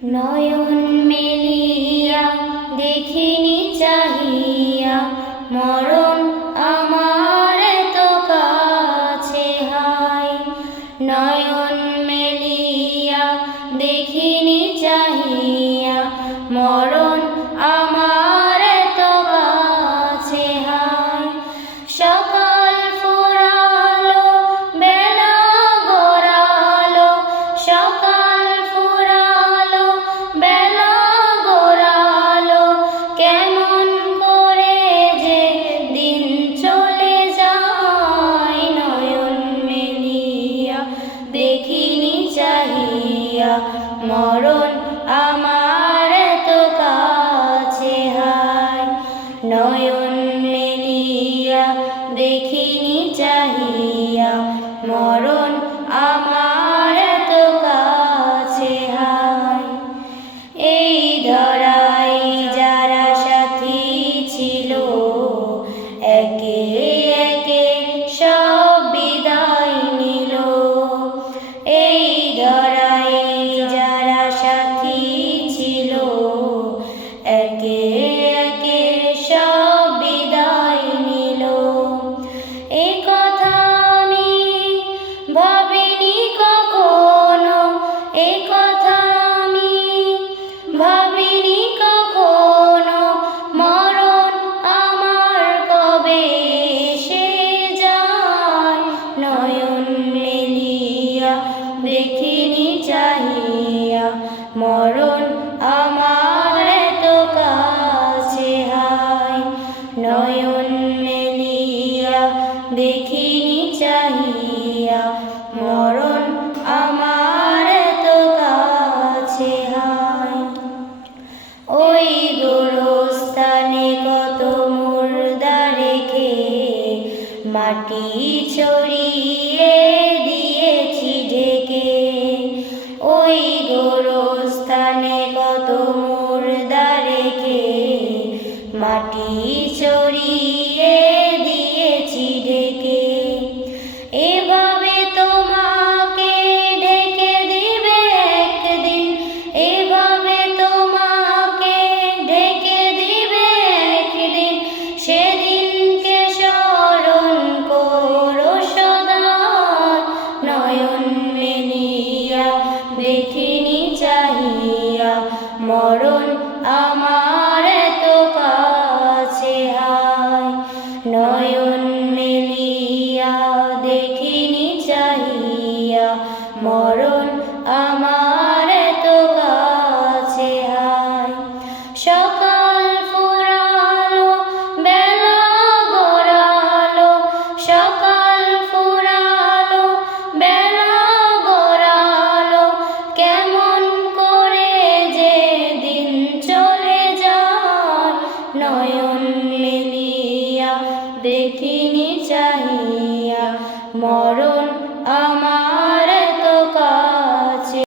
নয়ন মেলিয়া দেখিনি চাহিয়া মরণ আমার এত কাছে হায়। নয়ন মেলিয়া দেখিনি চাহিয়া মরণ আমার এত কাছে হায়। সকাল ফুরালো বেলা গড়ালো, সকাল ফুরালো বেলা গড়ালো, কেমন করে যে দিন চলে যায়। নয়ন মেলিয়া দেখিনি চাহিয়া মরণ আমার এত কাছে হায়। নয়ন মেলিয়া দেখিনি চাহিয়া মরণ আমার এত কাছে হায়। এই ধরায় যারা সাথী ছিল একে একে সব বিদায় নিল। এই ধরায় যারা সাথী ছিল একে একে সব বিদায় নিল। এ কথা আমি ভাবিনি কখনো, এ কথা আমি ভাবিনি কখনো, মরণ আমার কবে এসে যায়। নয়ন মেলিয়া দেখিনি চাহিয়া মরণ আমার এত কাছে হায়। নয়ন মেলিয়া দেখিনি চাহিয়া মরণ আমার এত কাছে হায়। ওই গোরস্থানে কত মুর্দা রেখে মাটি ছড়িয়ে দিয়েছি ঢেকে। ওই গোরস্থানে কত মুর্দা রেখে মাটি ছড়িয়ে দিয়েছি ঢেকে। এভাবে তোমাকে ঢেকে দিবে একদিন, এভাবে তোমাকে ঢেকে দিবে একদিন, সেদিনকে স্মরণ করো সদা। নয়ন মেলিয়া দেখিনি চাহিয়া মরণ আমার এত কাছে হায়। নয়ন মেলিয়া দেখিনি চাহিয়া মরণ আমার এত কাছে হায়। সকাল ফুরালো বেলা গড়ালো, সকাল ফুরালো বেলা গড়ালো, কেমন করে যে দিন চলে যায়। নয়ন মেলিয়া দেখিনি চাহিয়া